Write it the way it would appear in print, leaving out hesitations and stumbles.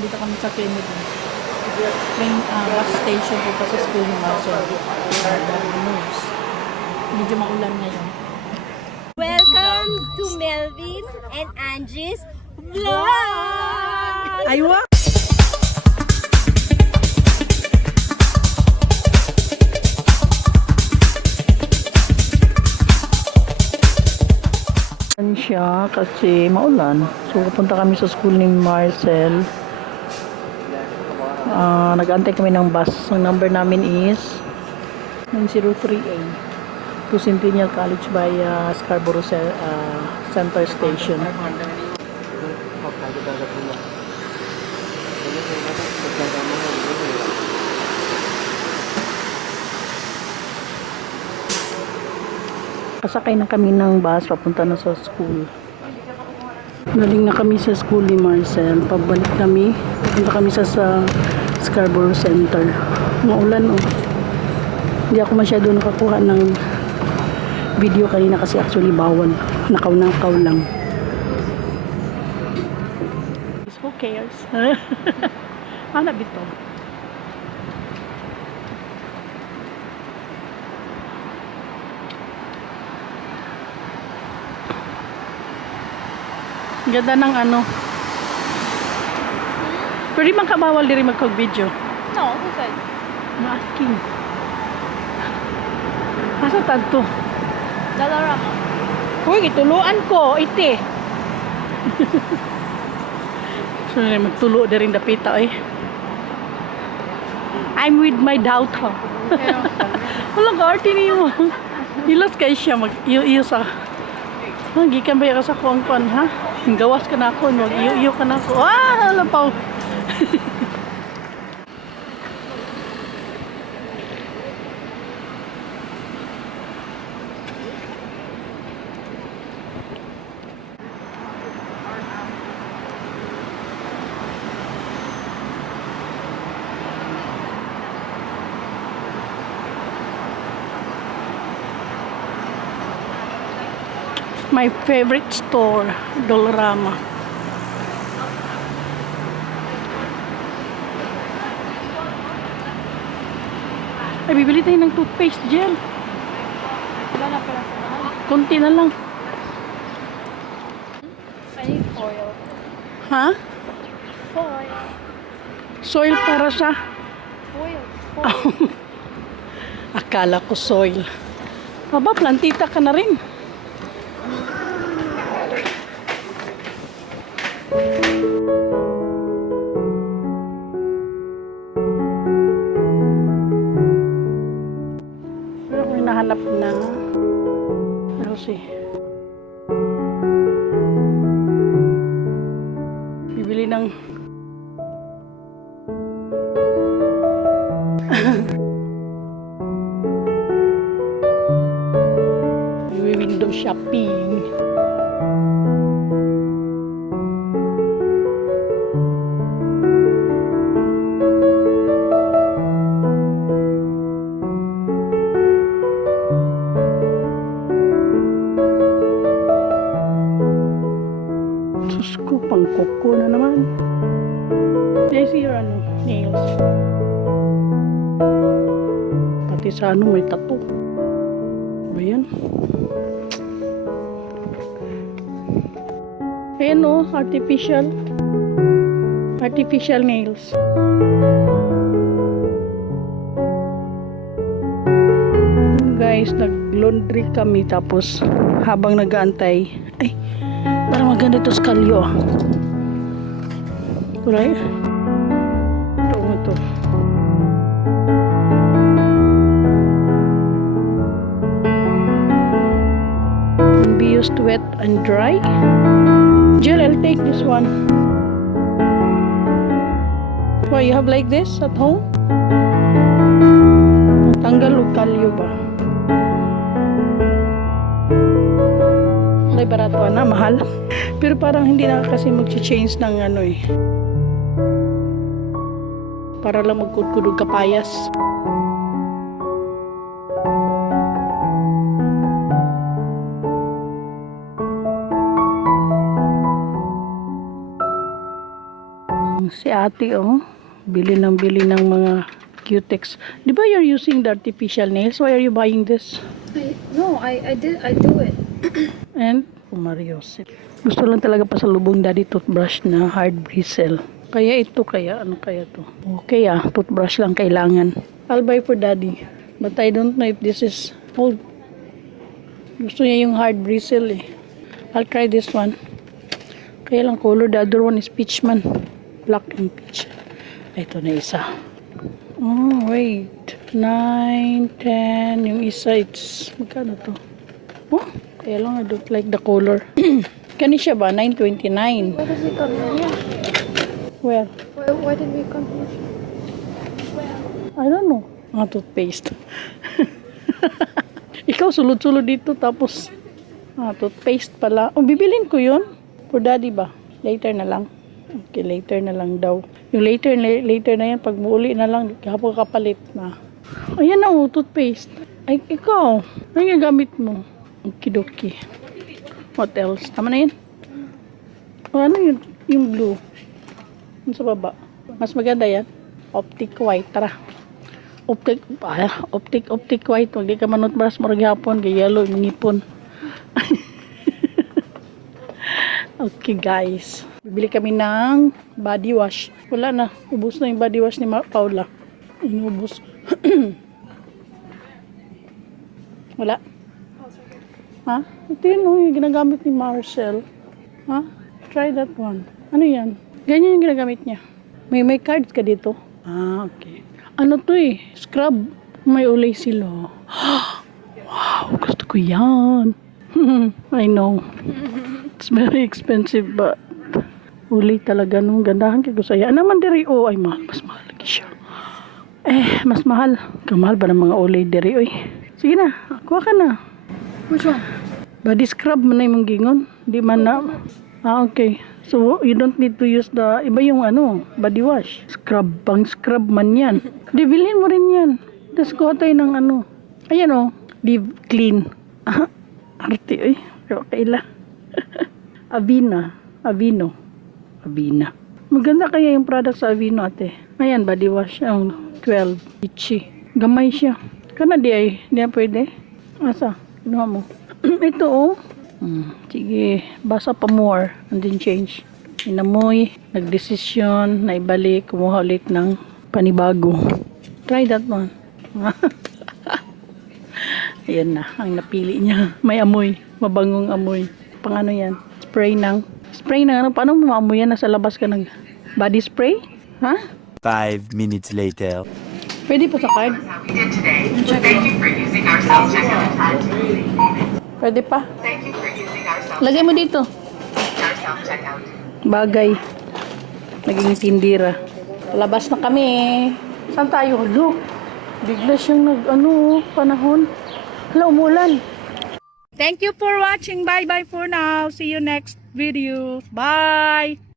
Dito kami sa Kennedy. Bus station po pa sa school ni Marcel. Medyo maulan ngayon. Welcome to Melvin and Angie's vlog! Aywa! Siya kasi maulan. So pupunta kami sa school ni Marcel. Nag-antay kami ng bus. Ang number namin is 903A to Centennial College by Scarborough Center Station. Kasakay na kami ng bus papunta na sa school. Galing na kami sa school ni Marcel. Pabalik kami. Papunta kami sa Scarborough Center. Maulan oh. Hindi ako masyado nakakuha ng video kanina kasi actually bawal. Nakaw lang. Who cares? Hanap ito. Ganda ng ano. Pwede man kabawal diri magkag-video. No, who said? Masking. Asa tadto? Dalarama. Uy, ituluan ko. Ite. So, magtulo na rin dapita eh. I'm with my daughter. Walang ka-arty niyo. Ilas kayo siya. Mag-iyo-iyo sa... Gikan ba ka sa kuang-kuan ha? Gawas ka na ako. Mag-iyo-iyo ka na ako. Lampaw. My favorite store, Dollarama. Ay, bibili tayo ng toothpaste gel. Wala na pala sa mahal. Konti na lang. I need foil. Ha? Foil. Soil para sa... Foil. Akala ko soil. Aba, plantita ka na rin. Pero ako hinahanap ng Rosie. Bibili ng window shopping. Sus ko, pang koko na naman. I see your nails. Pati sa may tattoo. Ba yan? Ayan o, artificial nails. Guys, nag-laundry kami tapos habang nag-aantay, ay, parang maganda ito sa kalyo. Right? Ito. Can be used wet and dry. Jill, I'll take this one. Why, you have like this at home? Tanggal o kalyo ba? Ay, barato na, mahal. Pero parang hindi na kasi mag-change ng ano eh. Para lang magkudkudog kapayas. Si ate, oh. Bili ng mga cutex. Di ba you're using the artificial nails? Why are you buying this? I do it. And Marios. Gusto lang talaga pasalubong daddy toothbrush na hard bristle. Kaya ito, ano kaya to? Okay toothbrush lang kailangan. I'll buy for daddy. But I don't know if this is old. Gusto niya yung hard bristle eh. I'll try this one. Kaya lang color. The other one is peach man. Black and peach. Ito na isa. Oh, wait. 9, 10. Yung isa, it's... Magkano to? Oh, kaya lang I don't like the color. Kani siya ba? 9.29. Why did we come here? Where? Why did we come here? I don't know. Toothpaste. Ikaw sulod-sulod dito tapos toothpaste pala. Oh, bibilin ko yun. For daddy ba? Later na lang. Okay, later na lang daw. Yung later na yan, pag muuli na lang, kapag kapalit na. Ayan na toothpaste. Ay, ikaw. Ano yung gamit mo? Okidoki. What else? Tama na yun? O, ano yun? Yung blue. Yung sa baba. Mas maganda yan. Optic white. Tara. Optic white. Huwag di ka manutbras marag hapon. Kaya yellow, mangipon. Okay, guys. Bibili kami ng body wash. Wala na. Ubus na yung body wash ni Paula. Inubos. Wala. Ha? Ito yun, yung ginagamit ni Marcel. Ha? Try that one. Ano yan? Ganyan yung ginagamit niya. May cards ka dito. Okay. Ano to scrub. May ulay sila. Wow, gusto ko yan. I know. It's very expensive but ulay talaga nung gandahan kay gusto. Ano man diri ay mahal. Mas mahal lagi siya. Mas mahal. Kamahal ba ng mga ulay diri Sige na, kuha ka na. Which one? Body scrub man na yung gingon. Di man na. Okay. So, you don't need to use the, iba yung body wash. Scrub, pang scrub man yan. Di, bilhin mo rin yan. Tapos kuha tayo ng ayan live clean. Arte, pero kaila. Avina. Maganda kaya yung product sa Avino, ate. Ayan, body wash. 12. Itchy. Gamay siya. Kana di na pwede. Asa? Kinuha mo. Ito sige, basa pa more and then change. Inamoy, nagdesisyon, naibalik, kumuha ulit ng panibago. Try that one. Ayan na, ang napili niya. May amoy, mabangong amoy. Pang yan? Spray ng paano mo maamoy yan? Nasa labas ka ng body spray? Ha? 5 minutes later. Pwede pa sa card? Pwede pa? Lagay mo dito. Bagay. Naging tindira. Labas na kami. Saan tayo? Look. Bigla siyang panahon. Hala, umulan. Thank you for watching. Bye-bye for now. See you next video. Bye!